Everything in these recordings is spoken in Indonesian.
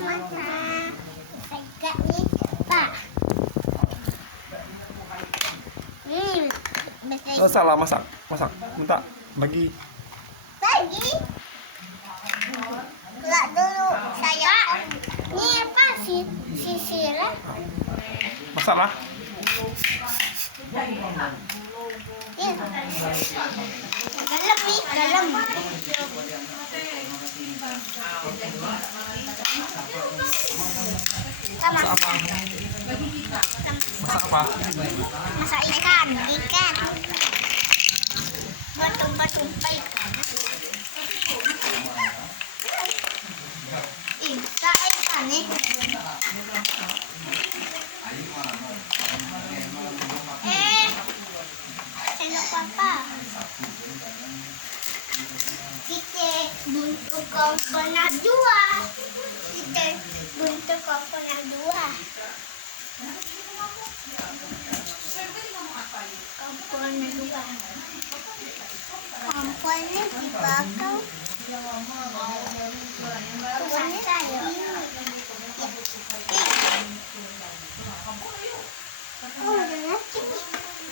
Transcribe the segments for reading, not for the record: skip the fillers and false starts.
masak. Masak ni Pak. Oh, salah masak. Minta bagi. Bagi. Kelak dulu saya. Ni apa sisirnya? Masaklah. Ya. Dalam ni, dalam. Masak apa? Masak apa? Masak ikan. Batu-batu ikan. Ikan ni. Hello Papa. Kita buntu kau pernah dua. Kompornya dibakar. Kompornya saya. Oh, udah nanti nih.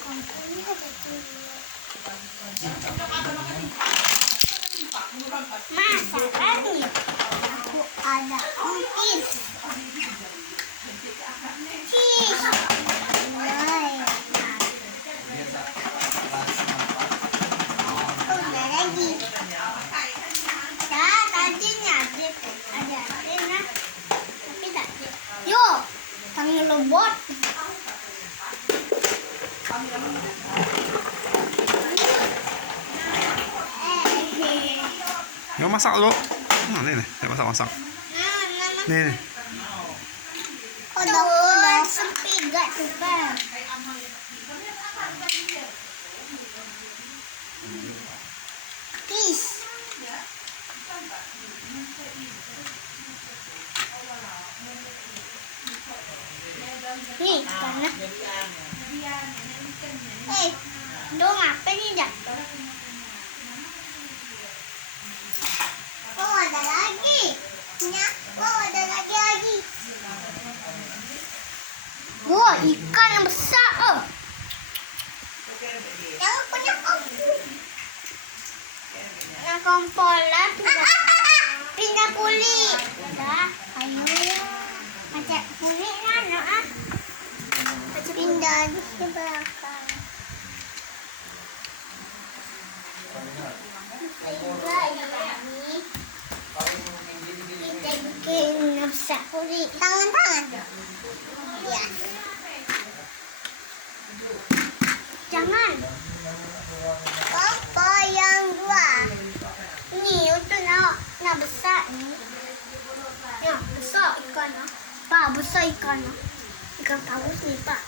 Kompornya ada tuh. Masakan nih. Aku ada ungkis. Cheese. Udah lagi. Ya, tadinya ada enak. Tapi tak ada. Yuk, tangan robot. Yo masak dulu. Nah, nih, saya masak. Nih. Udah sepiga tuh, Pak. Please. Nih, karena. Dong apa nih, Dak? Oh, ada lagi. Ya, oh, ada lagi. Wah, ikan yang besar. Oh. Yang punya aku. Yang kompolnya pindah kulit. Dah, ayo. Macam kulit mana ah? Pindah di belakang. Ini. Kita bikin besar kulit. Tangan. Ya. Jangan. Papa yang dua. Ini untuk nak besar ni. Ya, besar ikan. Pak, besar ikan. Ikan paus ni, Pak.